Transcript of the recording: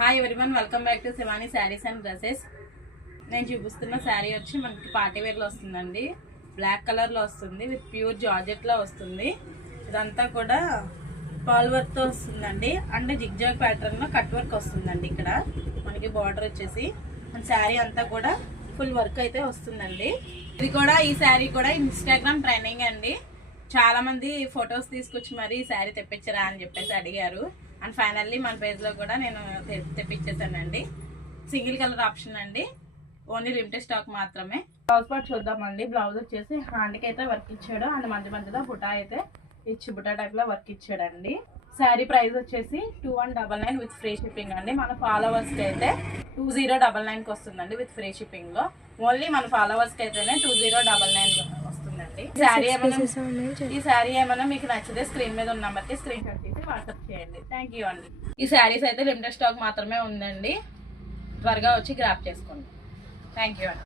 Hi everyone, welcome back to Shivani saris and dresses. నేను చూపిస్తున్న శారీ వచ్చి మనకి పార్టీ వేర్లో వస్తుందండి. బ్లాక్ కలర్లో వస్తుంది, విత్ ప్యూర్ జార్జెట్లో వస్తుంది. ఇదంతా కూడా పాల్ వర్క్తో వస్తుందండి. అండ్ జిగ్జాగ్ ప్యాటర్న్లో కట్ వర్క్ వస్తుందండి. ఇక్కడ మనకి బార్డర్ వచ్చేసి మన శారీ అంతా కూడా ఫుల్ వర్క్ అయితే వస్తుందండి. ఈ శారీ కూడా ఇన్స్టాగ్రామ్ ట్రెండింగ్ అండి. చాలా మంది ఫొటోస్ తీసుకొచ్చి మరి ఈ శారీ తెప్పించరా అని చెప్పేసి అడిగారు. అండ్ ఫైనల్లీ మన పేజ్లో కూడా నేను తెప్పించేసానండి. సింగిల్ కలర్ ఆప్షన్ అండి, ఓన్లీ లిమిటెడ్ స్టాక్ మాత్రమే. బ్లౌజ్ పార్ట్ చూద్దామండి. బ్లౌజ్ వచ్చేసి హ్యాండ్కి అయితే వర్క్ ఇచ్చాడు, అండ్ మధ్య మధ్యలో బుటా అయితే ఇచ్చి బుటా టైప్లో వర్క్ ఇచ్చాడండి. శారీ ప్రైస్ వచ్చేసి 2199 విత్ ఫ్రీ షిప్పింగ్ అండి. మన ఫాలోవర్స్కి అయితే 2099కి వస్తుందండి విత్ ఫ్రీ షిప్పింగ్లో. ఓన్లీ మన ఫాలోవర్స్కి అయితేనే 2099 వస్తుందండి. ఈ శారీ ఏమైనా మీకు నచ్చితే స్క్రీన్ మీద ఉన్న నెంబర్కి స్క్రీన్ షాట్ తీసి వాట్సాప్ చేయండి. థ్యాంక్ యూ అండి. ఈ శారీస్ అయితే లిమిటెడ్ స్టాక్ మాత్రమే ఉందండి, త్వరగా వచ్చి గ్రాప్ చేసుకోండి. థ్యాంక్ యూ అండి.